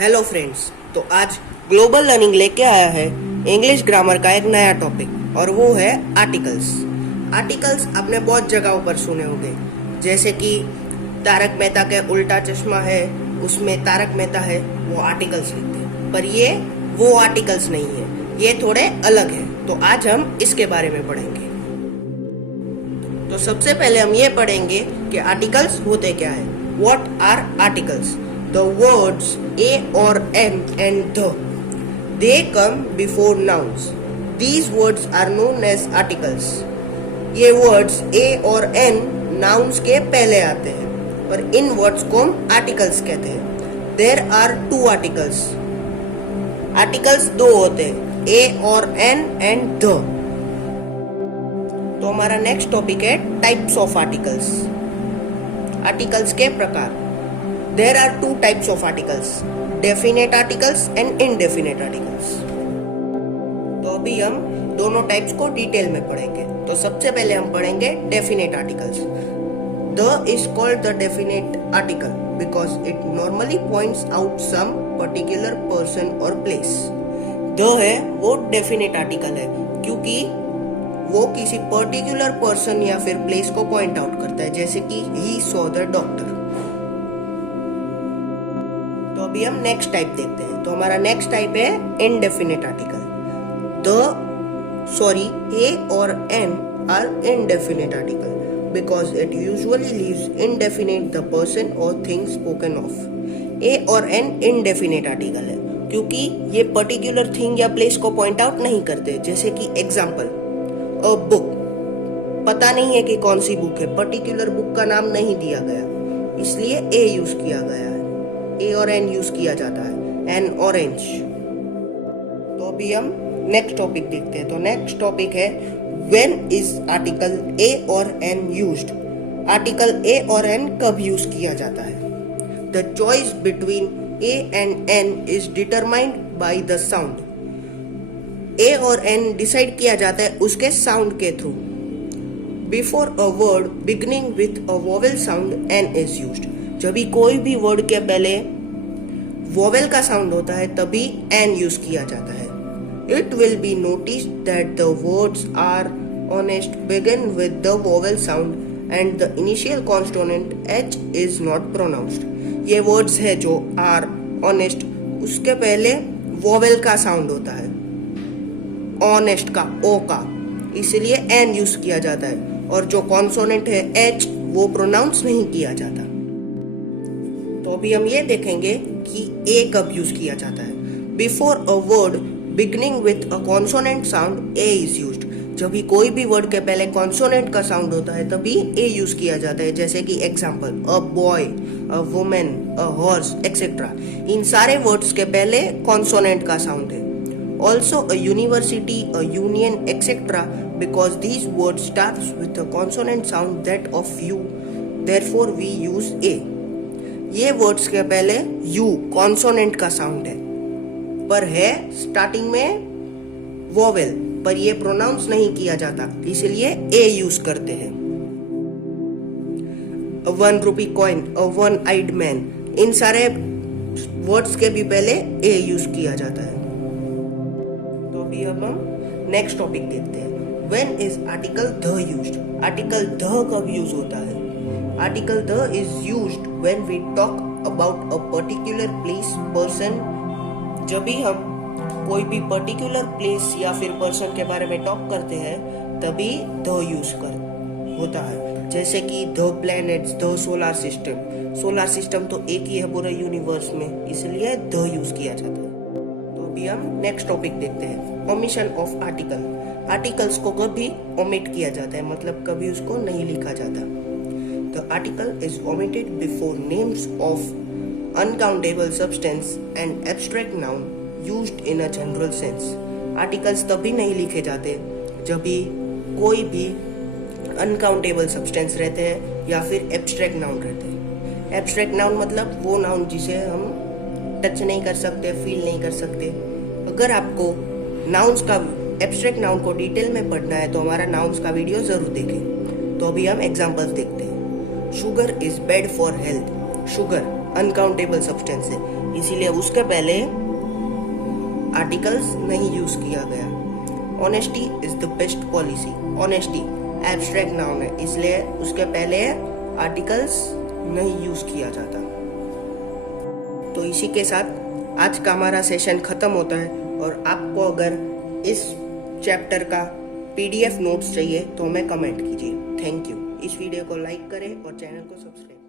Hello friends. तो आज global learning लेके आया है इंग्लिश ग्रामर का एक नया टॉपिक और वो है आर्टिकल्स। आर्टिकल्स आपने बहुत जगहों पर सुने होंगे, जैसे कि तारक मेहता के उल्टा चश्मा है, उसमें तारक मेहता है, वो आर्टिकल्स लिखते हैं। पर ये वो आर्टिकल्स नहीं है, ये थोड़े अलग है। तो आज हम इसके बारे में पढ़ेंगे। तो सबसे पहले हम ये पढ़ेंगे कि आर्टिकल्स होते क्या है। What are articles? The words a or an and the, they come before nouns. These words are known as articles. ये words a और n nouns के पहले आते हैं, पर इन words को हम articles कहते हैं। There are two articles. Articles दो होते हैं, a और n and the। तो हमारा next topic है types of articles. Articles के प्रकार। There are two types of articles, definite articles and indefinite articles. तो अभी हम दोनों टाइप्स को डिटेल में पढ़ेंगे। तो सबसे पहले हम पढ़ेंगे definite articles. The is called the definite article because it normally points out some particular person or place. The है वो definite article है क्योंकि वो किसी पर्टिकुलर पर्सन या फिर प्लेस को पॉइंट आउट करता है, जैसे कि he saw the doctor। तो अभी हम नेक्स्ट टाइप देखते हैं। तो हमारा नेक्स्ट टाइप है इनडेफिनेट आर्टिकल। ए और an are indefinite article because it usually leaves indefinite the person और थिंग स्पोकन ऑफ। ए और एन इनडेफिनेट आर्टिकल है क्योंकि ये पर्टिकुलर थिंग या प्लेस को पॉइंट आउट नहीं करते, जैसे कि एग्जाम्पल अ बुक, पता नहीं है कि कौन सी बुक है, पर्टिकुलर बुक का नाम नहीं दिया गया, इसलिए ए यूज किया गया है। ए और एन यूज किया जाता है। N orange. तो अभी हम नेक्स्ट टॉपिक देखते हैं। तो नेक्स्ट टॉपिक है व्हेन इज आर्टिकल ए और एन यूज्ड। आर्टिकल ए और एन कब यूज किया जाता है? The choice between a and an is determined by the sound. A और एन डिसाइड किया जाता है उसके साउंड के थ्रू। Before a word beginning with a vowel sound an is used. जब भी कोई भी वर्ड के पहले वोवेल का साउंड होता है तभी एन यूज किया जाता है। It will be notice that the words are honest begin with the vowel sound and the initial consonant H is not pronounced. ये वर्ड्स है जो आर ऑनेस्ट, उसके पहले वोवेल का साउंड होता है, ऑनेस्ट का, ओ का, इसलिए एन यूज किया जाता है। और जो कॉन्सोनेंट है एच वो प्रोनाउंस नहीं किया जाता। तो अभी हम ये देखेंगे कि ए कब यूज किया जाता है। Before a word beginning with a consonant sound A is used. जब भी कोई भी वर्ड के पहले कॉन्सोनेंट का साउंड होता है तभी ए यूज किया जाता है, जैसे कि example a boy, a women, a horse etcetera. इन सारे वर्ड्स के पहले कॉन्सोनेंट का साउंड है। Also a university, a union etcetera because these word starts with a consonant sound that of U, therefore we use a. ये words के पहले you consonant का साउंड है, पर है स्टार्टिंग में वोवेल, पर ये प्रोनाउंस नहीं किया जाता, इसलिए ए यूज करते हैं। A 1 rupee coin, a one eyed man, इन सारे वर्ड्स के भी पहले ए यूज किया जाता है। तो अभी अब हम नेक्स्ट टॉपिक देखते हैं। When is article the used? Article the कब यूज होता है? Article the is used when we talk about a particular place, person। जब भी हम कोई भी पर्टिकुलर प्लेस या फिर पर्सन के बारे में टॉक करते हैं तभी द यूज कर होता है, जैसे कि the planets, the solar system. Solar system तो एक ही है पूरे यूनिवर्स में, इसलिए द यूज किया जाता है। तो अभी हम नेक्स्ट टॉपिक देखते हैं, ओमिशन ऑफ आर्टिकल। आर्टिकल्स को कभी ओमिट किया जाता है, मतलब कभी उसको नहीं लिखा जाता। The article is omitted before names of uncountable substance and abstract noun used in a general sense. Articles तभी नहीं लिखे जाते जब भी कोई भी अनकाउंटेबल सब्सटेंस रहते हैं या फिर एब्स्ट्रैक्ट नाउन रहते हैं। एब्स्ट्रैक्ट नाउन मतलब वो नाउन जिसे हम टच नहीं कर सकते, फील नहीं कर सकते। अगर आपको नाउन्स का, एब्स्ट्रैक्ट नाउन को डिटेल में पढ़ना है तो हमारा नाउन्स का वीडियो जरूर देखें। तो अभी हम एग्जांपल्स देखते हैं। Sugar is bad for health. Sugar uncountable substance है, इसीलिए उसके पहले आर्टिकल्स नहीं यूज किया गया। Honesty is the best policy. Honesty abstract noun है, इसलिए उसके पहले आर्टिकल्स नहीं यूज किया जाता। तो इसी के साथ आज का हमारा सेशन खत्म होता है। और आपको अगर इस चैप्टर का PDF नोट्स चाहिए तो हमें कमेंट कीजिए। Thank you. इस वीडियो को लाइक करें और चैनल को सब्सक्राइब